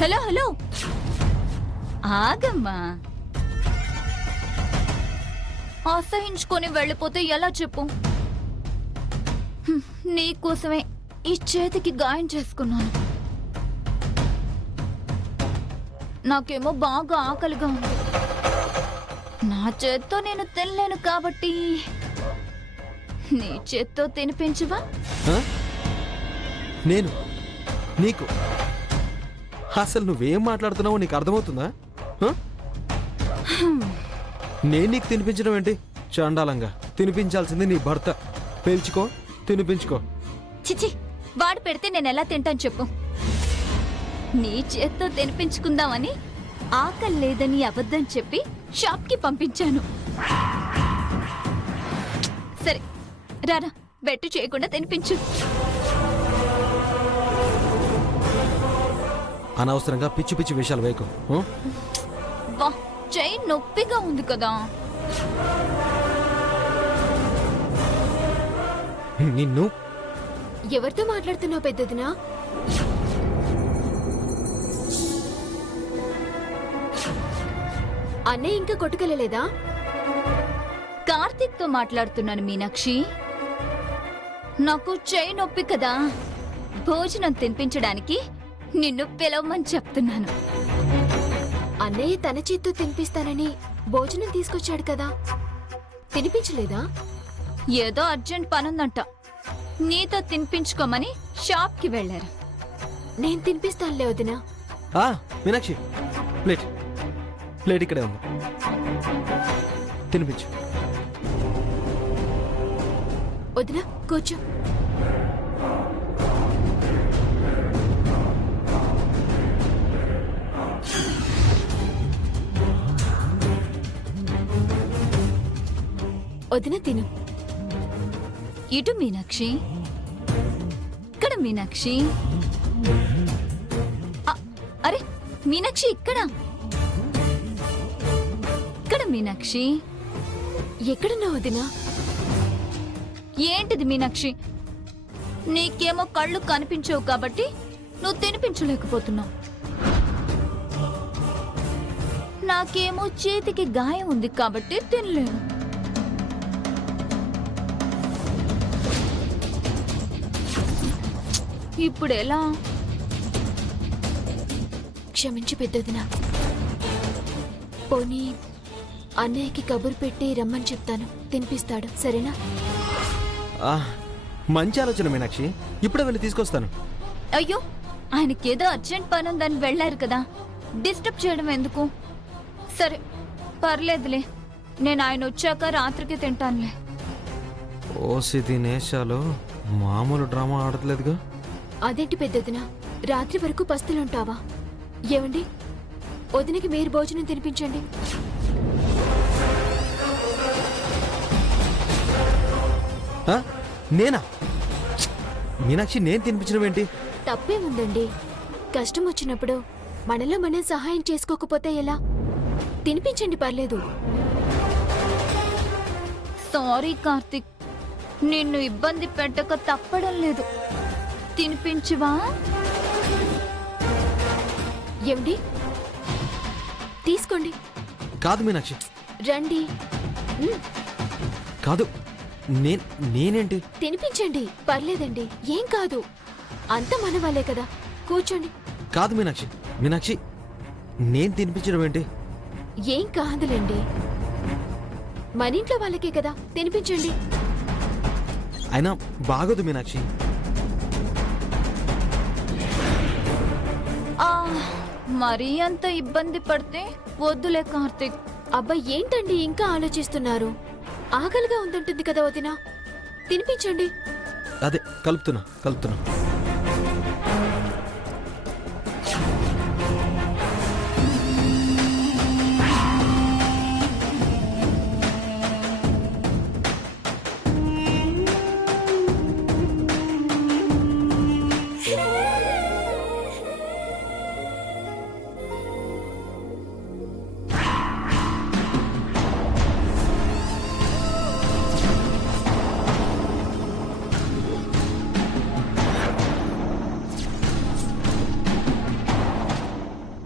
Hello hello ఆగమ్మా. అసహించుకొని వెళ్ళిపోతే ఎలా చెప్పు? నీకోసమే ఈ చేతికి గాయం చేసుకున్నాను. నాకేమో బాగా ఆకలిగా ఉంది. నా చేత్తో నేను తినలేను కాబట్టి నీ చేత్తో తినిపించవా? నేను నీకు అసలు నువ్వేం మాట్లాడుతున్నావో నీకు అర్థమవుతుందా? నేను నీకు తినిపించడం ఏంటి? చాండాలంగా తినిపించాల్సింది నీ భర్త. పేల్చుకో, తినిపించుకో. చిచి, వాడు పెడితే నేను ఎలా తింటాను చెప్పు? నీ చేత్తో తినిపించుకుందామని ఆకలి లేదని అబద్ధం చెప్పి షాప్కి పంపించాను. సరే రారా, బెట్టు చేయకుండా తినిపించు. అనవసరంగా పిచ్చి పిచ్చి విషయాలు వేయకు. వా, చెయ్యి నొప్పిగా ఉంది కదా. నిన్ను ఎవరితో మాట్లాడుతున్నావు పెద్దదినా? అన్నయ్య ఇంకా కొట్టుకెళ్ళలేదా? కార్తీక్ తో మాట్లాడుతున్నాను మీనాక్షి. నాకు చెయ్యి నొప్పి కదా, భోజనం తినిపించడానికి నిన్ను పిలవమని చెప్తున్నాను. అన్నయ్య తన చేత్తో తినిపిస్తానని భోజనం తీసుకొచ్చాడు కదా, తినిపించలేదా? ఏదో అర్జెంట్ పనుందంట, నీతో తినిపించుకోమని షాప్కి వెళ్లారు. నేను తినిపిస్తానులే వదినా. మీనాక్షి, ప్లేట్ ప్లేట్ ఇక్కడే ఉంది, తినిపించు. వదినా కూర్చో. వదిన తిను. ఇటు మీనాక్షి, ఇక్కడ మీనాక్షి. అరే మీనాక్షి, ఇక్కడ ఇక్కడ మీనాక్షి. ఎక్కడున్నా వదినా? ఏంటిది మీనాక్షి? నీకేమో కళ్ళు కనిపించవు కాబట్టి నువ్వు తినిపించలేకపోతున్నావు. నాకేమో చేతికి గాయం ఉంది కాబట్టి తినలేను. ఇప్పుడు ఎలా? క్షమించి పెద్దదినా. పోనీ అన్నయ్యకి కబురు పెట్టి రమ్మని చెప్తాను, తినిపిస్తాడు. సరేనా? మంచి ఆలోచన మీనాక్షి, ఇప్పుడే వెళ్ళి తీసుకొస్తాను. అయ్యో, ఆయనకేదో అర్జెంట్ పనుందని వెళ్లారు కదా, డిస్టర్బ్ చేయడం ఎందుకు? సరే పర్లేదులే, నేను ఆయన వచ్చాక రాత్రికి తింటానులే. ఓసి దినేశాలు మామూలు డ్రామా ఆడట్లేదుగా. అదేంటి పెద్దదినా, రాత్రి వరకు పస్తులుంటావా? ఏమండి, వదినకి మీరు భోజనం తినిపించండి. నేనా? మీనాక్షి, నేను తినిపించడం ఏంటి? తప్పేముందండి, కష్టం వచ్చినప్పుడు మనలో మనం సహాయం చేసుకోకపోతే ఎలా? తినిపించండి, పర్లేదు. సారీ కార్తిక్, నిన్ను ఇబ్బంది పెట్టక తప్పడం లేదు. తినిపించువా? ఏమండి, తీసుకోండి. కాదు మీనాక్షి, రండి. కాదు, నేనేంటి? తినిపించండి, పర్లేదండి, ఏం కాదు. అంత మన వాళ్ళే కదా, కూర్చోండి. కాదు మీనాక్షి, మీనాక్షి, నేను తినిపించడం ఏంటి? ఏం కాదులేండి, మన ఇంట్లో వాళ్ళకే కదా, తినిపించండి. అయినా బాగోదు మీనాక్షి. మరీ అంత ఇబ్బంది పడితే వద్దులే కార్తిక్. అబ్బా, ఏంటండి ఇంకా ఆలోచిస్తున్నారు? ఆకలిగా ఉందంటుంది కదా వదినా, తినిపించండి. అదే కలుపుతున్నా.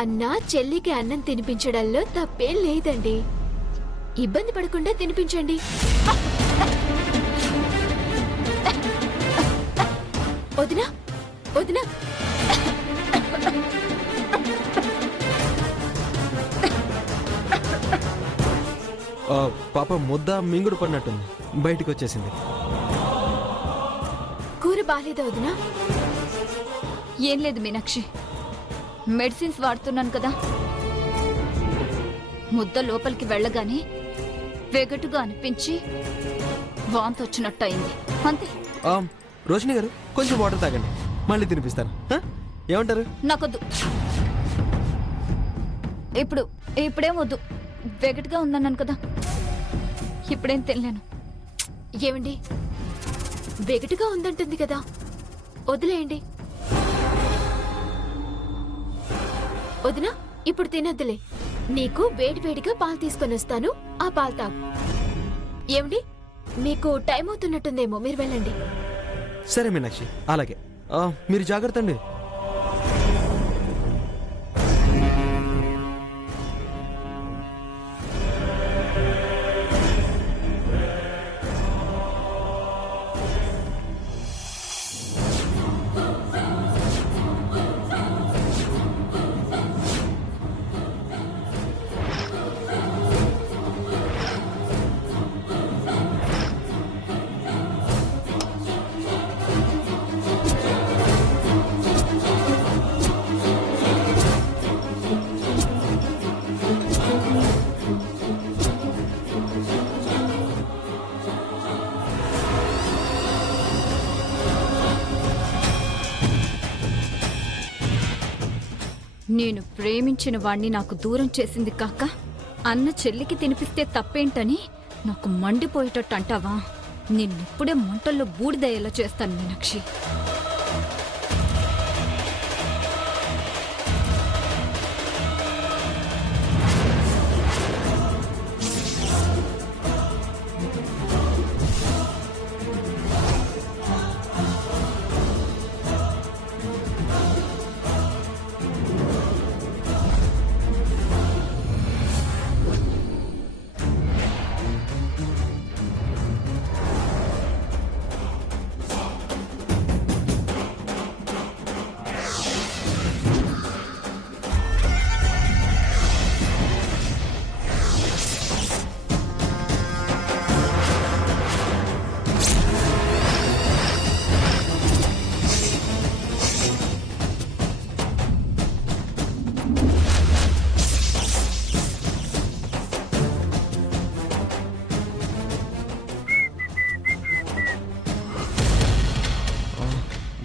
అన్న చెల్లికి అన్నం తినిపించడంలో తప్పేం లేదండి. ఇబ్బంది పడకుండా తినిపించండి. వదినా వదినా, పాప ముద్ద మింగుడు పడినట్టుంది, బయటికి వచ్చేసింది. కూర బాలేదా వదినా? ఏం లేదు మీనాక్షి, మెడిసిన్స్ వాడుతున్నాను కదా. ముద్ద లోపలికి వెళ్ళగానే వెగటుగా అనిపించి వాంతి వచ్చినట్టు అయింది, అంతే. రోషిని గారు, కొంచెం వాటర్ తాగండి, మళ్ళీ తినిపిస్తాను. ఏమంటారు? నాకొద్దు, ఇప్పుడేం వద్దు. వెగటుగా ఉందన్నాను కదా, ఇప్పుడేం తినలేను. ఏమండి, వెగటుగా ఉందంటుంది కదా, వదిలేయండి. వదినా, ఇప్పుడు తినొద్దులే. నీకు వేడివేడిగా పాలు తీసుకొని వస్తాను, ఆ పాలు తాగు. ఏమండి, మీకు టైం అవుతున్నట్టుందేమో, మీరు వెళ్ళండి. సరే మీనాక్షి, అలాగే. మీరు జాగ్రత్త అండి. నేను ప్రేమించిన వాణ్ణి నాకు దూరం చేసింది కాక అన్న చెల్లికి తినిపిస్తే తప్పేంటని నాకు మండిపోయేటట్టు అంటావా? నిన్నిప్పుడే మంటల్లో బూడిదయ్యేలా చేస్తాను మీనాక్షి.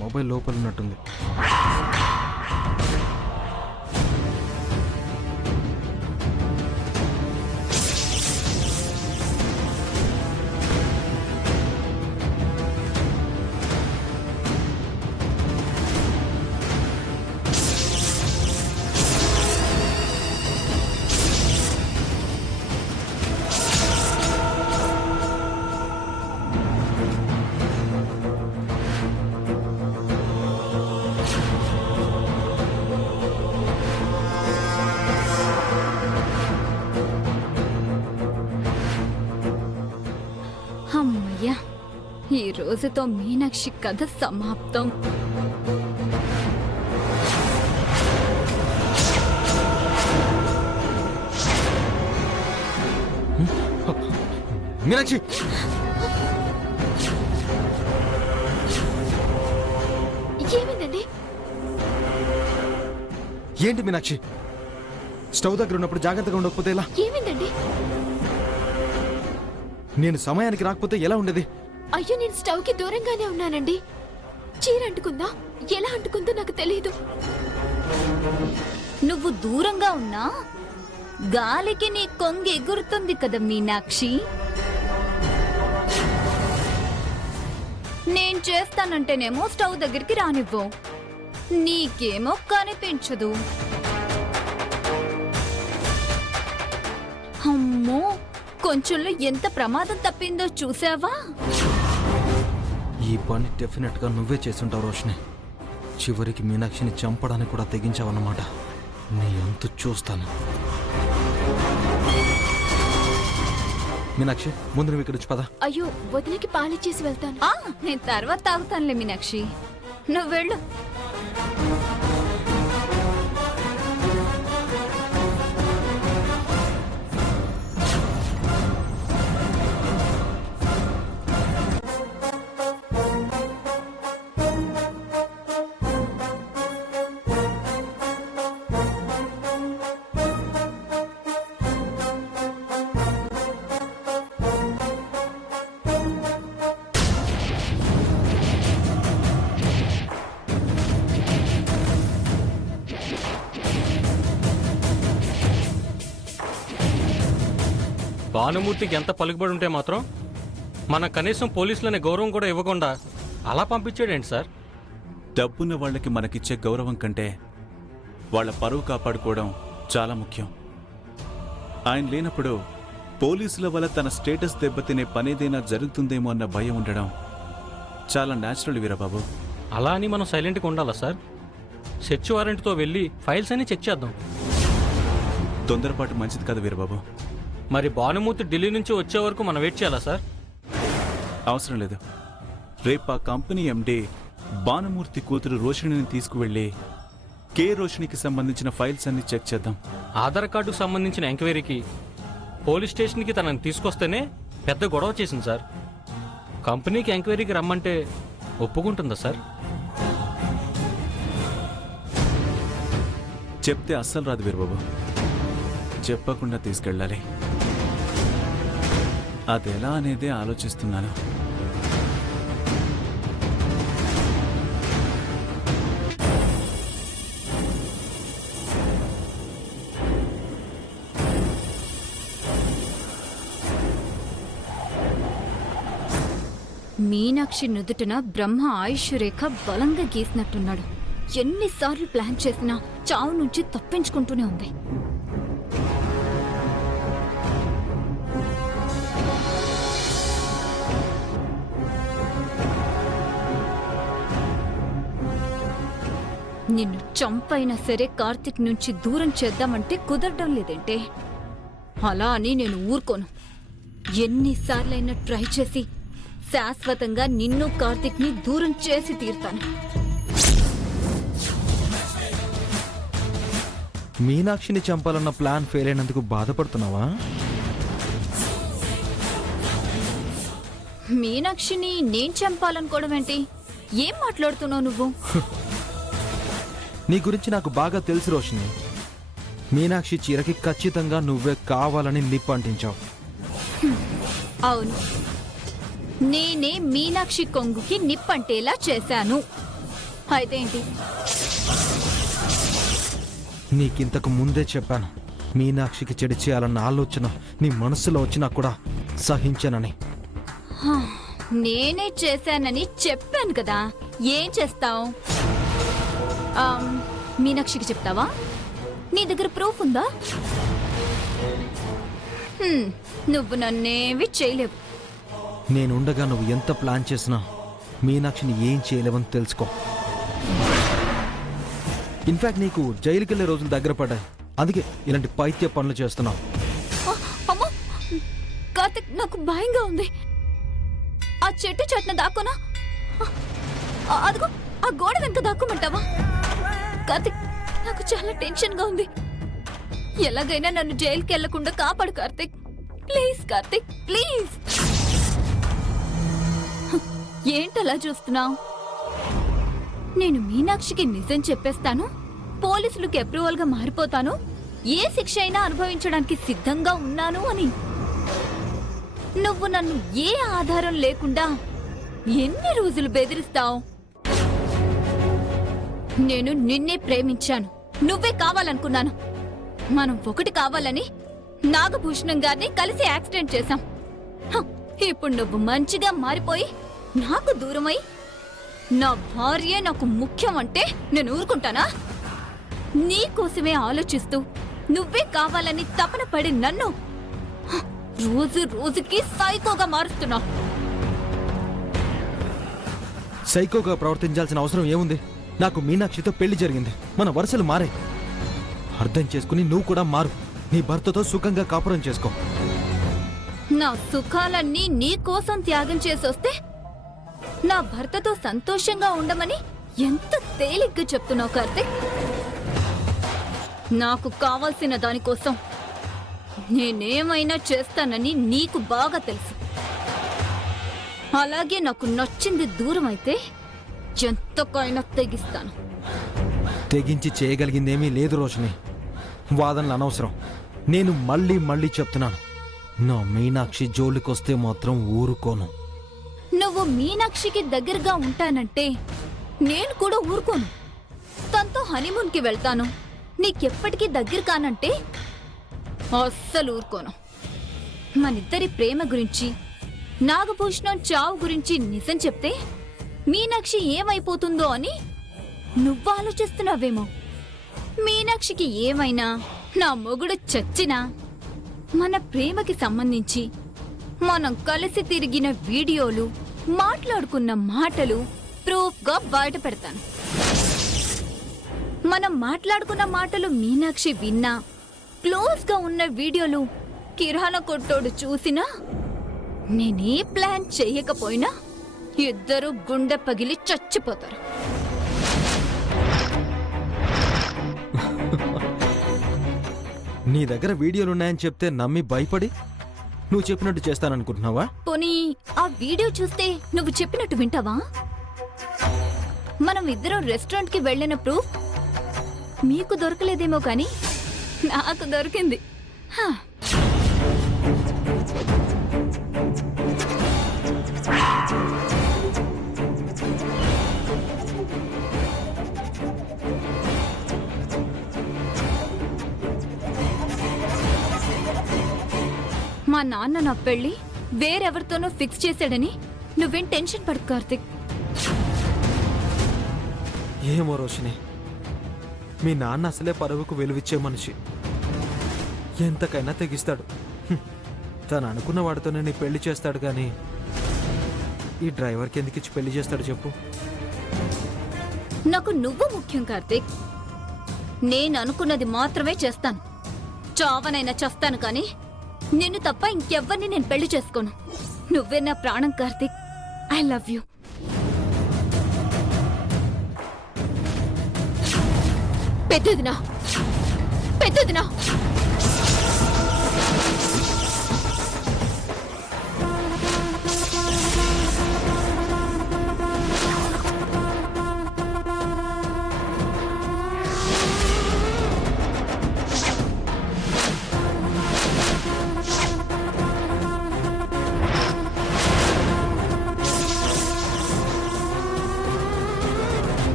మొబైల్ లోపల ఉన్నట్టుంది. అమ్మయ్యా, ఈ రోజుతో మీనాక్షి కథ సమాప్తం. మీనాక్షి, ఏమైందండి? ఏంటి మీనాక్షి, స్టవ్ దగ్గర ఉన్నప్పుడు జాగ్రత్తగా ఉండకపోతే ఎలా? ఏమైందండి? నేను సమయానికి రాకపోతే ఎలా ఉండేది? అయ్యో, నేను స్టవ్ కి దూరంగానే ఉన్నానండి. చీర అంటుకుందా? ఎలా అంటుకుందో నాకు తెలియదు. నువ్వు దూరంగా ఉన్నా గాలికి నీ కొంగు ఎగురుతుంది కదా మీనాక్షి. నేను చేస్తానంటేనేమో స్టవ్ దగ్గరికి రానివ్వు, నీకేమో కనిపించదు. అమ్మో, కొంచెంలో ఎంత ప్రమాదం తప్పిందో చూసావా? ఈ పని డెఫినెట్ గా నువ్వే చేసుంటావు రోషిని. చివరికి మీనాక్షిని చంపడానికి కూడా తెగించావన్నమాట. నీ అంత చూస్తాను. మీనాక్షి, ముందు నువ్వు ఇక్కడి నుంచి పద. అయ్యో, వదినకి పాలిచ్చేసి వెళ్తాను. నేను తర్వాత తాగుతానులే మీనాక్షి, నువ్వు వెళ్ళు. భానుమూర్తికి ఎంత పలుకుబడి ఉంటే మాత్రం మన కనీసం పోలీసులనే గౌరవం కూడా ఇవ్వకుండా అలా పంపించాడేంటి సార్? డబ్బున్న వాళ్ళకి మనకిచ్చే గౌరవం కంటే వాళ్ళ పరువు కాపాడుకోవడం చాలా ముఖ్యం. ఆయన లేనప్పుడు పోలీసుల వల్ల తన స్టేటస్ దెబ్బతినే పనేదైనా జరుగుతుందేమో అన్న భయం ఉండడం చాలా న్యాచురల్ వీరబాబు. అలా అని మనం సైలెంట్గా ఉండాలా సార్? సెర్చ్ వారెంట్తో వెళ్ళి ఫైల్స్ అన్ని చెక్ చేద్దాం. తొందరపాటు మంచిది కాదు వీరబాబు. మరి భానుమూర్తి ఢిల్లీ నుంచి వచ్చే వరకు మనం వెయిట్ చేయాలా సార్? అవసరం లేదు. రేపు ఆ కంపెనీ ఎండి భానుమూర్తి కూతురు రోషిణిని తీసుకువెళ్ళి కే రోషిణికి సంబంధించిన ఫైల్స్ అన్ని చెక్ చేద్దాం. ఆధార్ కార్డుకు సంబంధించిన ఎంక్వైరీకి పోలీస్ స్టేషన్కి తనని తీసుకొస్తేనే పెద్ద గొడవ చేసింది సార్. కంపెనీకి ఎంక్వైరీకి రమ్మంటే ఒప్పుకుంటుందా సార్? చెప్తే అస్సలు రాదు వీరబాబు. చెప్పకుండా తీసుకెళ్ళాలి. అదెలా అనేదే ఆలోచిస్తున్నాను. మీనాక్షి నుదుటన బ్రహ్మ ఆయుష్ రేఖ బలంగా గీసినట్టున్నాడు. ఎన్నిసార్లు ప్లాన్ చేసినా చావు నుంచి తప్పించుకుంటూనే ఉంది. నిన్ను చంపైనా సరే కార్తిక్ నుంచి దూరం చేద్దామంటే కుదరడం లేదంటే, అలా అని నేను ఊరుకోను. ఎన్నిసార్లైనా ట్రై చేసి శాశ్వతంగా నిన్ను కార్తిక్ ని దూరం చేసి తీరుతాను. మీనాక్షిని చంపాలన్న ప్లాన్ ఫెయిల్ అయినందుకు బాధపడుతున్నావా? మీనాక్షిని నేను చంపాలనుకోవడం ఏంటి? ఏం మాట్లాడుతున్నావు నువ్వు? నీ గురించి నాకు బాగా తెలుసు రోషిని. మీనాక్షి చీరకి ఖచ్చితంగా నువ్వే కావాలని నిప్పు అంటించావు. అవును, నేనే మీనాక్షి కొంగుకి నిప్పంటేలా చేశాను. అయితే ఏంటి? నీకింతకు ముందే చెప్పాను, మీనాక్షికి చెడు చేయాలన్న ఆలోచన నీ మనసులో వచ్చినా కూడా సహించనని. నేనే చేశానని చెప్పాను కదా. ఏం చేస్తావు? మీనాక్షికి చెప్తావా? నీ దగ్గర ప్రూఫ్ ఉందా? నువ్వు నన్నేవి చేయలేవు. నేనుండగా నువ్వు ఎంత ప్లాన్ చేసినా మీనాక్షిని ఏం చేయలేవని తెలుసుకో. ఇన్ఫాక్ట్ నీకు జైలుకి వెళ్ళే రోజులు దగ్గర పడ్డాయి. అందుకే ఇలాంటి పైత్య పనులు చేస్తున్నావు. అమ్మో కార్తిక్, నాకు భయంగా ఉంది. ఆ చెట్టు చెట్టున దాక్కునా? అదిగో ఆ గోడ వెనక దాక్కోమంటావా? కార్తిక్, నాకు చాలా టెన్షన్ గా ఉంది. ఎలాగైనా నన్ను జైలుకి వెళ్లకుండా కాపాడు కార్తిక్. Please Karthik, please. ఏంటలా చూస్తున్నావు? నేను మీనాక్షికి నిజం చెప్పేస్తాను, పోలీసులకు అప్రూవల్ గా మారిపోతాను, ఏ శిక్ష అయినా అనుభవించడానికి సిద్ధంగా ఉన్నాను అని. నువ్వు నన్ను ఏ ఆధారం లేకుండా ఎన్ని రోజులు బెదిరిస్తావు? నేను నిన్నే ప్రేమించాను, నువ్వే కావాలనుకున్నాను. మనం ఒకటి కావాలని నాగభూషణం గారిని కలిసి యాక్సిడెంట్ చేశాం. ఇప్పుడు నువ్వు మంచిగా మారిపోయి నాకు దూరమై నా భార్య నాకు ముఖ్యం అంటే నేను ఊరుకుంటానా? నీకోసమే ఆలోచిస్తూ నువ్వే కావాలని తపన పడి నన్ను రోజు రోజుకి సైకోగా మారుస్తున్నావు. సైకోగా ప్రవర్తించాల్సిన అవసరం ఏముంది? నాకు మీనాక్షితో పెళ్లి జరిగింది, మన వరుసలు మారాయి. అర్థం చేసుకుని నువ్వు కూడా మారు. నీ భర్తతో సుఖంగా కాపురం చేసుకో. నా సుఖాలన్నీ నీ కోసం త్యాగం చేసొస్తే నా భర్తతో సంతోషంగా ఉండమని ఎంత తేలిగ్గా చెప్తున్నావు కార్తీక్. నాకు కావాల్సిన దానికోసం నేనేమైనా చేస్తానని నీకు బాగా తెలుసు. అలాగే నాకు నచ్చింది దూరం అయితే ఎంతకైనా తెగిస్తాను. తెగించి చేయగలిగిందేమీ లేదు రోషిని. వాదనలు అనవసరం. నేను మళ్ళీ మళ్ళీ చెప్తున్నాను, నా మీనాక్షి జోలికొస్తే మాత్రం ఊరుకోను. నువ్వు మీనాక్షికి దగ్గరగా ఉంటానంటే నేను కూడా ఊరుకోను. తనతో హనీమూన్కి వెళ్తాను, నీకెప్పటికీ దగ్గర కానంటే అస్సలు ఊరుకోను. మనిద్దరి ప్రేమ గురించి, నాగభూషణం చావు గురించి నిజం చెప్తే మీనాక్షి ఏమైపోతుందో అని నువ్వు ఆలోచిస్తున్నావేమో. మీనాక్షికి ఏమైనా, నా మొగుడు చచ్చినా, మన ప్రేమకి సంబంధించి మనం కలిసి తిరిగిన వీడియోలు, మాట్లాడుకున్న మాటలు ప్రూఫ్గా బయట పెడతాను. మనం మాట్లాడుకున్న మాటలు మీనాక్షి విన్నా, క్లోజ్గా ఉన్న వీడియోలు కిరాణా కొట్టోడు చూసినా, నేనే ప్లాన్ చెయ్యకపోయినా ఇద్దరు గుండె పగిలి చచ్చిపోతారు. నీ దగ్గర వీడియోలున్నాయని చెప్తే నమ్మి భయపడి నువ్వు చెప్పినట్టు చేస్తాననుకుంటున్నావా? పోనీ ఆ వీడియో చూస్తే నువ్వు చెప్పినట్టు వింటావా? మనం ఇద్దరం రెస్టారెంట్కి వెళ్ళిన ప్రూఫ్ మీకు దొరకలేదేమో కానీ నాకు దొరికింది. హా. మా నాన్న నా పెళ్లి వేరెవరితోనో ఫిక్స్ చేశాడని నువ్వేం టెన్షన్ పడకు కార్తిక్. ఏమో రోషిని, మీ నాన్న అసలే పరువుకు వెలువిచ్చే మనిషి. ఎంతకైనా తెగిస్తాడు. తను అనుకున్న వాడితోనే నీ పెళ్లి చేస్తాడు కానీ ఈ డ్రైవర్కి ఎందుకు ఇచ్చి పెళ్లి చేస్తాడు చెప్పు? నాకు నువ్వు ముఖ్యం కార్తిక్. నేను అనుకున్నది మాత్రమే చేస్తాను. చావనైనా చేస్తాను కానీ నిన్ను తప్ప ఇంకెవ్వరిని నేను పెళ్లి చేసుకోను. నువ్వే నా ప్రాణం కార్తిక్. I love you. పెద్దదినా, పెద్దదినా,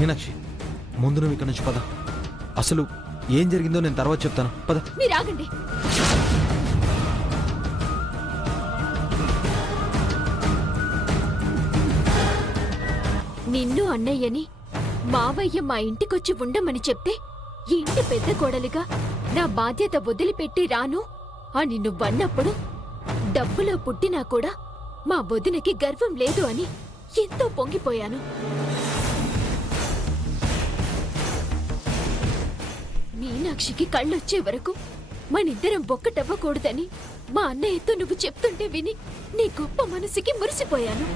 మీనాక్షి, ముందు నువ్వు ఇక్కడ నుంచి పద. అసలు ఏం జరిగిందో నేను తర్వాత చెప్తాను. పద. మీరు ఆగండి. నిన్ను అన్నయ్యని మావయ్య మా ఇంటికొచ్చి ఉండమని చెప్తే ఈ ఇంటి పెద్ద కోడలిగా నా బాధ్యత వదిలిపెట్టి రాను అని నువ్వన్నప్పుడు డబ్బులో పుట్టినా కూడా మా వదినకి గర్వం లేదు అని ఎంతో పొంగిపోయాను. మీనాక్షికి కళ్ళొచ్చే వరకు మనిద్దరం ఒక్కటవ్వకూడదని మా అన్నయ్యతో నువ్వు చెప్తుంటే విని నీ గొప్ప మనసుకి మురిసిపోయాను.